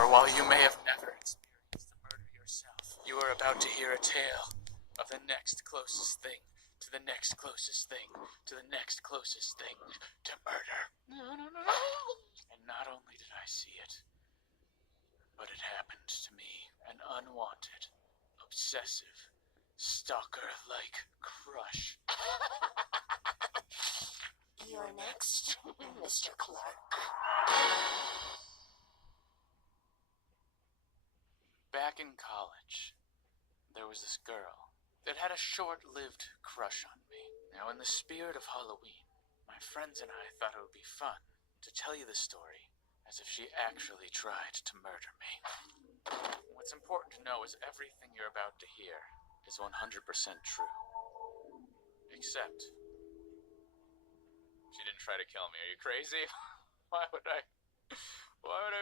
For while you may have never experienced the murder yourself, you are about to hear a tale of the next closest thing to the next closest thing to the next closest thing to murder. And not only did I see it, but it happened to me. An unwanted, obsessive, stalker-like crush. You're next, Mr. Clark. Back in college, there was this girl that had a short-lived crush on me. Now, in the spirit of Halloween, my friends and I thought it would be fun to tell you the story as if she actually tried to murder me. What's important to know is everything you're about to hear is 100% true. Except, she didn't try to kill me. Are you crazy? Why would I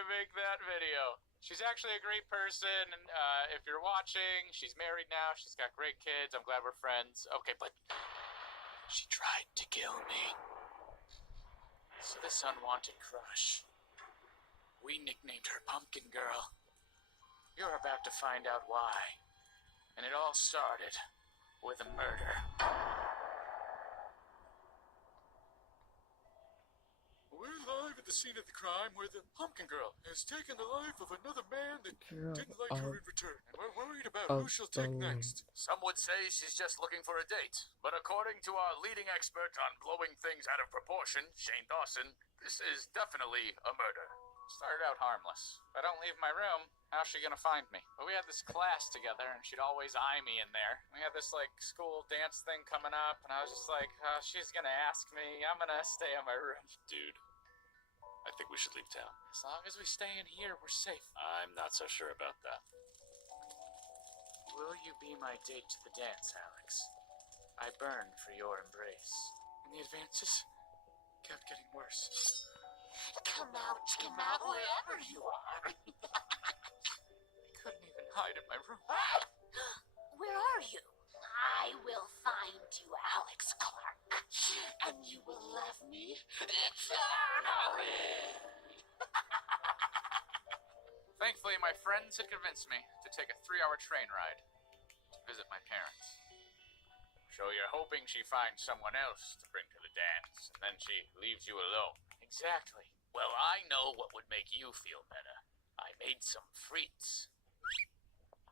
make that video? She's actually a great person, and if you're watching, she's married now, she's got great kids, I'm glad we're friends. Okay, but she tried to kill me. So this unwanted crush, we nicknamed her Pumpkin Girl. You're about to find out why. And it all started with a murder. We're live at the scene of the crime where the Pumpkin Girl has taken the life of another man that didn't like her in return. And we're worried about who she'll take next. Some would say she's just looking for a date. But according to our leading expert on blowing things out of proportion, Shane Dawson, this is definitely a murder. Started out harmless. If I don't leave my room, how's she gonna find me? But we had this class together, and she'd always eye me in there. We had this, school dance thing coming up, and I was just like, she's gonna ask me. I'm gonna stay in my room. Dude, I think we should leave town. As long as we stay in here, we're safe. I'm not so sure about that. Will you be my date to the dance, Alex? I burned for your embrace. And the advances kept getting worse. Come out wherever you are. I couldn't even hide in my room. Where are you? I will find you, Alex Clark, and you will love me eternally. Thankfully, my friends had convinced me to take a 3-hour train ride to visit my parents. So you're hoping she finds someone else to bring to the dance, and then she leaves you alone. Exactly. Well, I know what would make you feel better. I made some frites.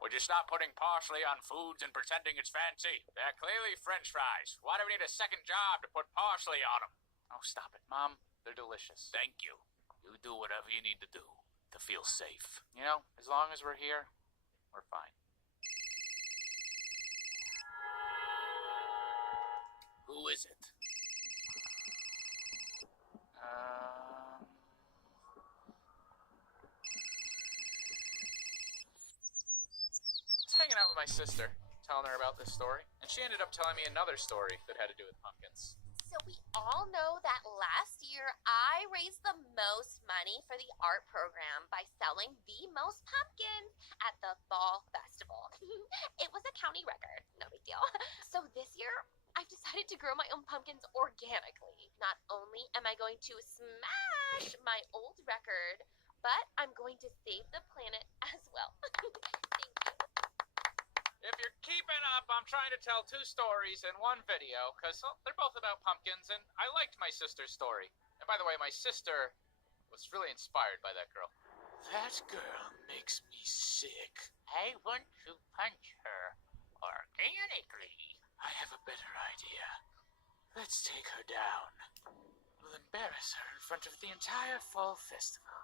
Would you stop putting parsley on foods and pretending it's fancy? They're clearly French fries. Why do we need a second job to put parsley on them? Oh, stop it, Mom. They're delicious. Thank you. You do whatever you need to do to feel safe. You know, as long as we're here, we're fine. Who is it? Hanging out with my sister, telling her about this story, and she ended up telling me another story that had to do with pumpkins. So we all know that last year I raised the most money for the art program by selling the most pumpkins at the fall festival. It was a county record, no big deal. So this year I've decided to grow my own pumpkins organically. Not only am I going to smash my old record, but I'm going to save the planet as well. If you're keeping up, I'm trying to tell 2 stories in one video, because they're both about pumpkins, and I liked my sister's story. And by the way, my sister was really inspired by that girl. That girl makes me sick. I want to punch her organically. I have a better idea. Let's take her down. We'll embarrass her in front of the entire fall festival.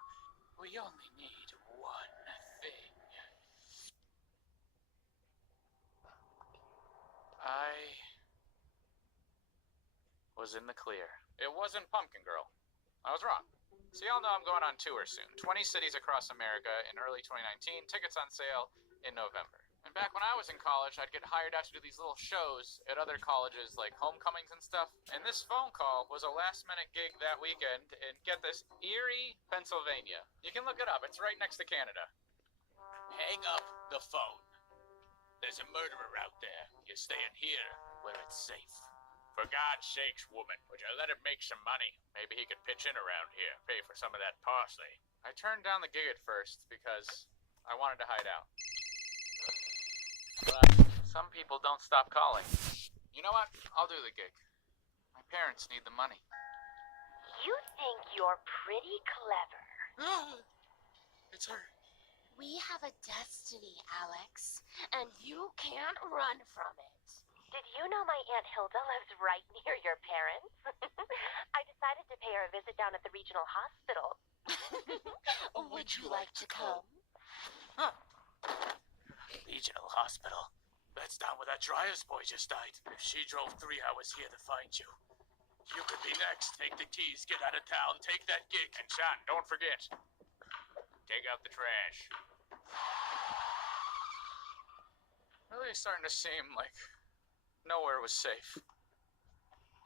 We only need one thing. I was in the clear. It wasn't Pumpkin Girl. I was wrong. So y'all know I'm going on tour soon. 20 cities across America in early 2019. Tickets on sale in November. And back when I was in college, I'd get hired out to do these little shows at other colleges, like homecomings and stuff. And this phone call was a last-minute gig that weekend in, get this, Erie, Pennsylvania. You can look it up. It's right next to Canada. Hang up the phone. There's a murderer out there. You're staying here where it's safe. For God's sakes, woman, would you let him make some money? Maybe he could pitch in around here, pay for some of that parsley. I turned down the gig at first because I wanted to hide out. But some people don't stop calling. You know what? I'll do the gig. My parents need the money. You think you're pretty clever. It's her. We have a destiny, Alex, and you can't run from it. Did you know my Aunt Hilda lives right near your parents? I decided to pay her a visit down at the regional hospital. Would you like to come? Huh. Regional Hospital. That's down where that Dryas boy just died. She drove 3 hours here to find you. You could be next. Take the keys, get out of town, take that gig. And Sean, don't forget. Take out the trash. Really starting to seem like nowhere was safe.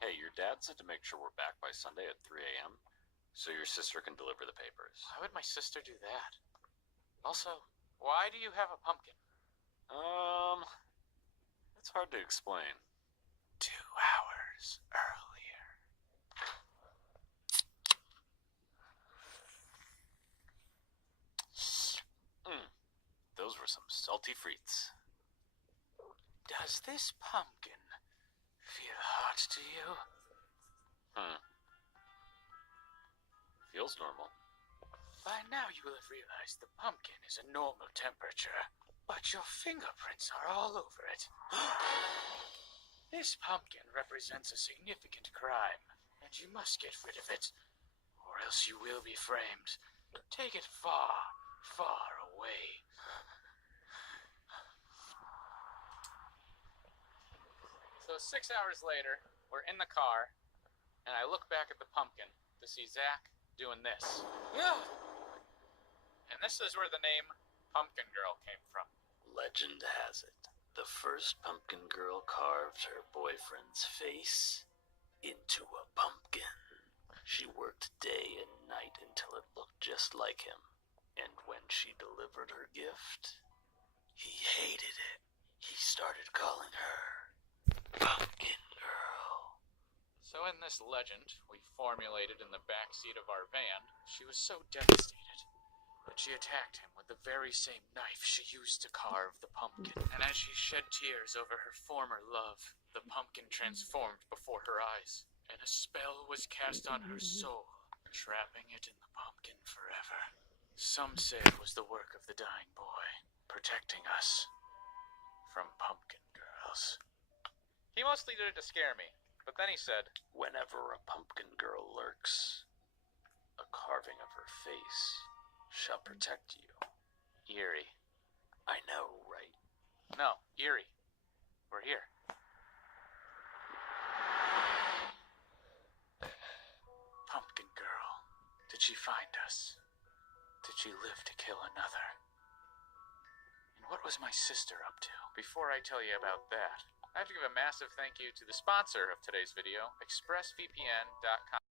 Hey, your dad said to make sure we're back by Sunday at 3 a.m. so your sister can deliver the papers. Why would my sister do that? Also, why do you have a pumpkin? It's hard to explain. 2 hours earlier. Those were some salty frites. Does this pumpkin feel hot to you? Feels normal. By now you will have realized the pumpkin is a normal temperature, but your fingerprints are all over it. This pumpkin represents a significant crime, and you must get rid of it, or else you will be framed. Take it far, far away. So 6 hours later, we're in the car, and I look back at the pumpkin to see Zach doing this. And this is where the name Pumpkin Girl came from. Legend has it, the first pumpkin girl carved her boyfriend's face into a pumpkin. She worked day and night until it looked just like him. And when she delivered her gift, he hated it. He started calling her Pumpkin Girl. So in this legend we formulated in the backseat of our van, she was so devastated that she attacked him with the very same knife she used to carve the pumpkin. And as she shed tears over her former love, the pumpkin transformed before her eyes, and a spell was cast on her soul, trapping it in the pumpkin forever. Some say it was the work of the dying boy, protecting us from pumpkin girls. He mostly did it to scare me, but then he said, Whenever a pumpkin girl lurks, a carving of her face shall protect you. Eerie. I know, right? No, Eerie. We're here. Pumpkin girl, did she find us? Did she live to kill another? And what was my sister up to? Before I tell you about that, I have to give a massive thank you to the sponsor of today's video, ExpressVPN.com.